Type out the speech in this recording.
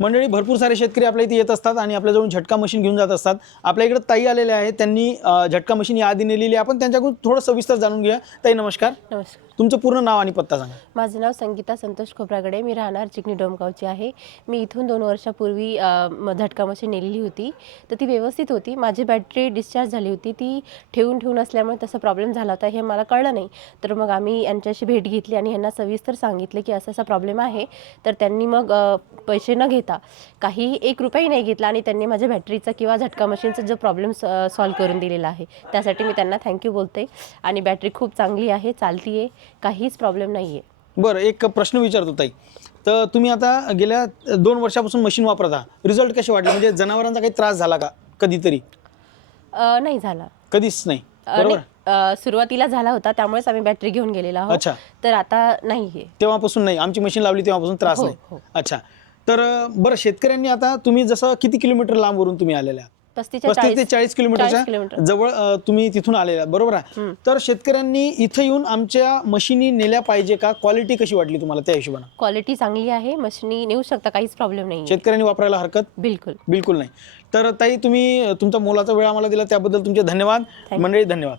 मंडळी भरपूर सारे शेतकरी आपल्या इथे येत असतात आणि आपल्याजवळून झटका मशीन घेऊन जात असतात. आपल्या इकडे ताई आलेले आहेत. त्यांनी झटका मशीन या आधी नेलेली आहे. आपण त्यांच्याकडून थोडं सविस्तर जाणून घेऊया. ताई नमस्कार. नमस्कार. तुमचं पूर्ण नाव आणि पत्ता सांगा. माझं नाव संगीता संतोष खोब्रागडे मी राहणार चिकणी डोमगावची आहे. मी इथून दोन वर्षापूर्वी झटका मशीन नेलेली होती. तर ती व्यवस्थित होती. माझी बॅटरी डिस्चार्ज झाली होती. ती ठेवून ठेवून असल्यामुळे तसा प्रॉब्लेम झाला होता. हे मला कळलं नाही. तर मग आम्ही यांच्याशी भेट घेतली आणि यांना सविस्तर सांगितले की असा असा प्रॉब्लेम आहे. तर त्यांनी मग पैसे न घेता काही एक रुपयाही नाही घेतला आणि त्यांनी माझ्या बॅटरीचा किंवा झटका मशीनचा जो प्रॉब्लेम सॉल्व्ह करून दिलेला आहे. त्यासाठी मी त्यांना थँक्यू बोलते. आणि बॅटरी खूप चांगली आहे चालती आहे काहीच प्रॉब्लेम नाही आहे बरं एक प्रश्न विचारतो ताई. तर तुम्ही आता गेल्या दोन वर्षापासून मशीन वापरता. रिझल्ट कसे वाटले? म्हणजे जनावरांचा काही त्रास झाला का कधीतरी? अ, नाही झाला. कधीच नाही. अ, बरोबर? नाही, अ, सुरुवातीला झाला होता त्यामुळेच आम्ही बॅटरी घेऊन गेलेलो आहोत. अच्छा. तर आता नाही आहे तेव्हापासून नाही. आमची मशीन लावली तेव्हापासून त्रास हो, नाही. हो. अच्छा. तर अं, बरं शेतकऱ्यांनी आता तुम्ही जसं किती किलोमीटर लांबवरून तुम्ही आलेल्या? आहात? पस्तीस ते चाळीस किलोमीटरच्या किलोमीटर. जवळ तुम्ही तिथून आलेला बरोबर आहे. तर शेतकऱ्यांनी इथं येऊन आमच्या मशीनी नेल्या पाहिजे का? क्वालिटी कशी वाटली तुम्हाला त्या हिशोबाने? क्वालिटी चांगली आहे. मशीनी नेऊ शकता काहीच प्रॉब्लेम नाही. शेतकऱ्यांनी वापरायला हरकत? बिलकुल. बिलकुल नाही. तर ताई तुम्ही तुमचा मोलाचा वेळ आम्हाला दिला. त्याबद्दल तुमचे धन्यवाद. मंडळी धन्यवाद.